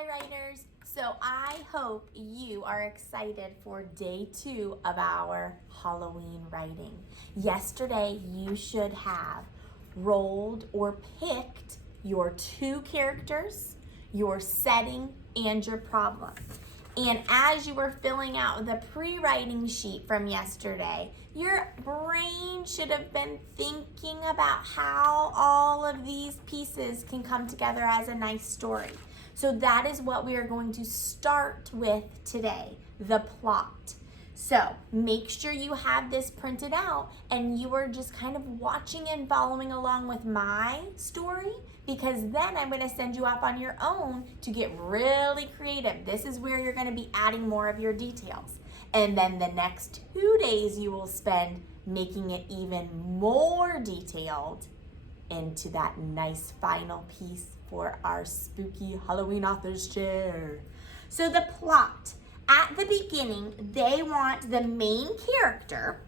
Hi writers! So I hope you are excited for day 2 of our Halloween writing. Yesterday you should have rolled or picked your 2 characters, your setting, and your problem. And as you were filling out the pre-writing sheet from yesterday, your brain should have been thinking about how all of these pieces can come together as a nice story. So that is what we are going to start with today, the plot. So make sure you have this printed out and you are just kind of watching and following along with my story, because then I'm going to send you off on your own to get really creative. This is where you're going to be adding more of your details. And then the next 2 days you will spend making it even more detailed into that nice final piece for our spooky Halloween author's chair. So the plot. At the beginning, they want the main character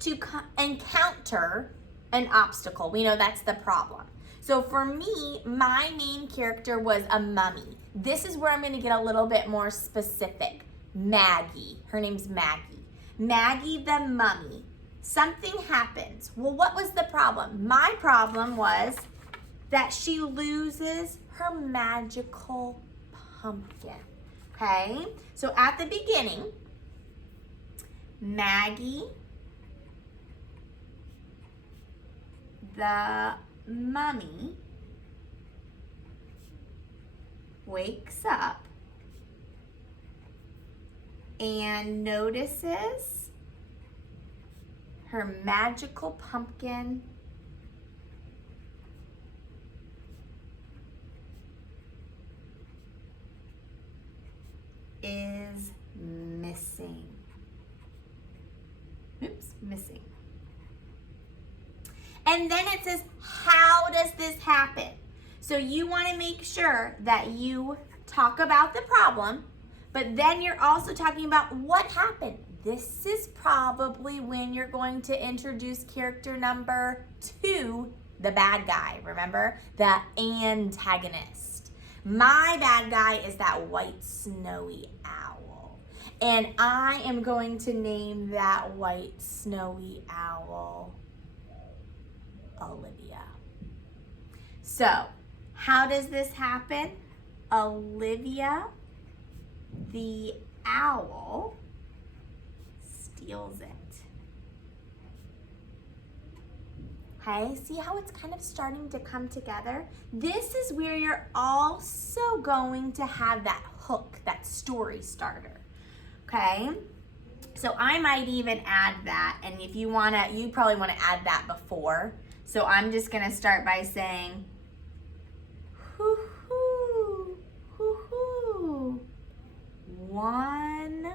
to encounter an obstacle. We know that's the problem. So for me, my main character was a mummy. This is where I'm going to get a little bit more specific. Maggie. Her name's Maggie. Maggie the mummy. Something happens. Well, what was the problem? My problem was that she loses her magical pumpkin. Okay, so at the beginning, Maggie the mummy wakes up and notices her magical pumpkin is missing. Oops, missing. And then it says, how does this happen? So you want to make sure that you talk about the problem, but then you're also talking about what happened. This is probably when you're going to introduce character number 2, the bad guy, remember? The antagonist. My bad guy is that white snowy owl. And I am going to name that white snowy owl Olivia. So, how does this happen? Olivia, the owl, steals it. Okay, see how it's kind of starting to come together? This is where you're also going to have that hook, that story starter. Okay, so I might even add that, and if you wanna, you probably wanna add that before. So I'm just gonna start by saying, hoo-hoo, hoo-hoo, one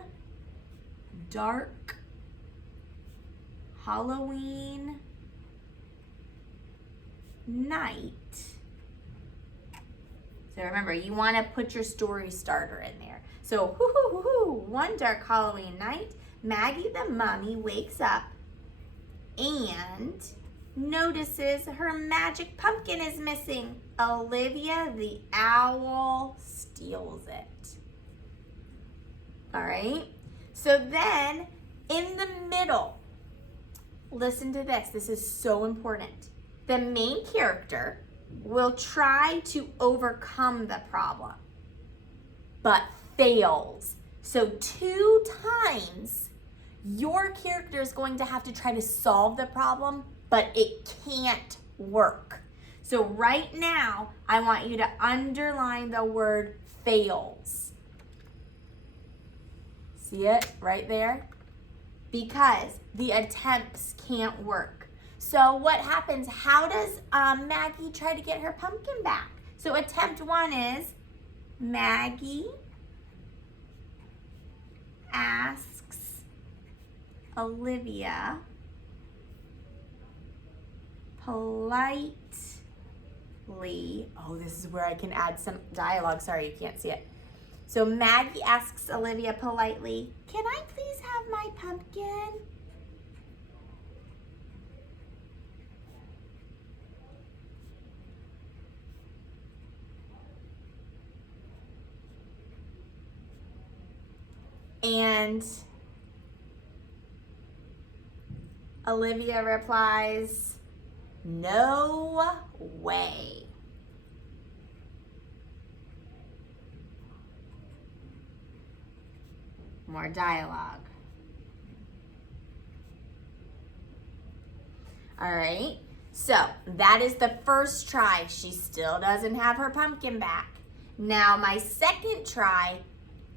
dark Halloween night. So remember, you want to put your story starter in there. So, one dark Halloween night, Maggie the mummy wakes up and notices her magic pumpkin is missing. Olivia the owl steals it. All right? So then, in the middle, listen to this. This is so important. The main character will try to overcome the problem, but fails. So 2 times, your character is going to have to try to solve the problem, but it can't work. So right now, I want you to underline the word fails. See it right there? Because the attempts can't work. So what happens? How does Maggie try to get her pumpkin back? So attempt 1 is Maggie asks Olivia politely. Oh, this is where I can add some dialogue. Sorry, you can't see it. So Maggie asks Olivia politely, "Can I please have my pumpkin?" And Olivia replies, "No way." More dialogue. All right, so that is the first try. She still doesn't have her pumpkin back. Now my second try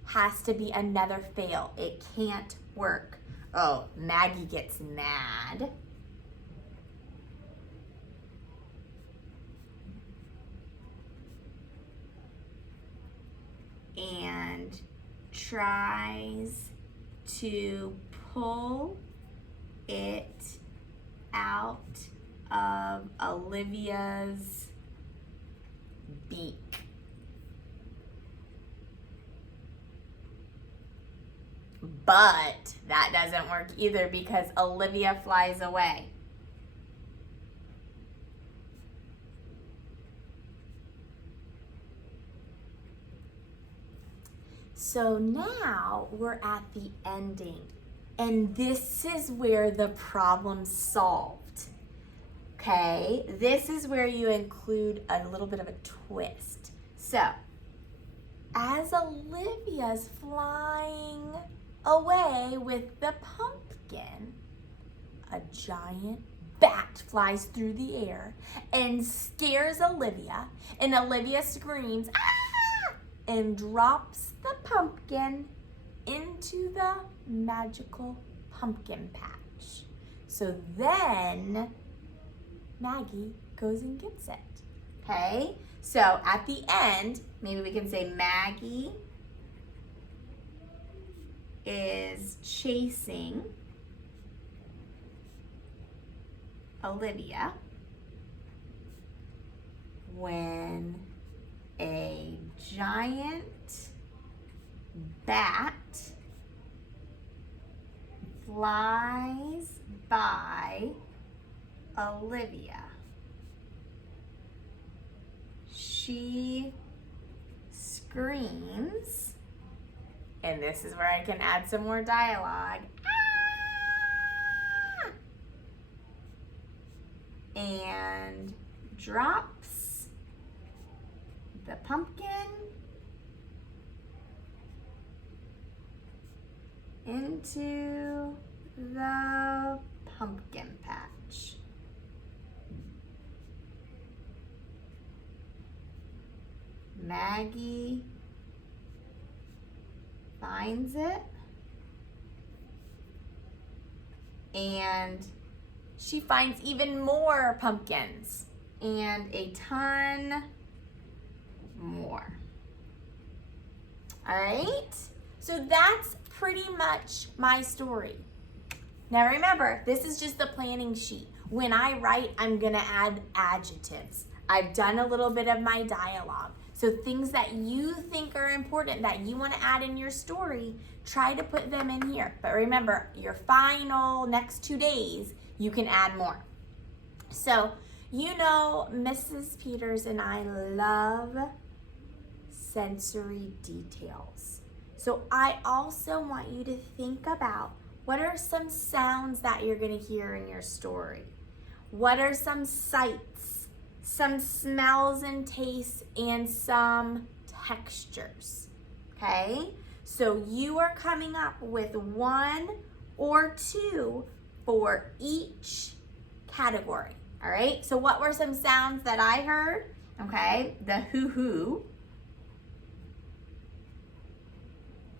has to be another fail. It can't work. Oh, Maggie gets mad. And tries to pull it out of Olivia's beak. But that doesn't work either because Olivia flies away. So now we're at the ending, and this is where the problem's solved. Okay, this is where you include a little bit of a twist. So, as Olivia's flying away with the pumpkin, a giant bat flies through the air and scares Olivia, and Olivia screams, "Ah!" and drops the pumpkin into the magical pumpkin patch. So then Maggie goes and gets it. Okay? So at the end, maybe we can say Maggie is chasing Olivia when a giant bat flies by Olivia. She screams, and this is where I can add some more dialogue. Ah! And drops the pumpkin into the pumpkin patch. Maggie finds it, and she finds even more pumpkins and a ton more. All right, so that's pretty much my story. Now remember, this is just the planning sheet. When I write, I'm gonna add adjectives. I've done a little bit of my dialogue. So things that you think are important that you want to add in your story, try to put them in here. But remember, your final next 2 days, you can add more. So, you know, Mrs. Peters and I love sensory details. So I also want you to think about what are some sounds that you're going to hear in your story? What are some sights, some smells and tastes, and some textures? Okay? So you are coming up with 1 or 2 for each category. All right? So what were some sounds that I heard? Okay, the hoo-hoo.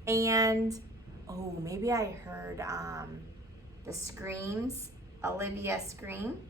And, oh, maybe I heard the screams, Olivia scream.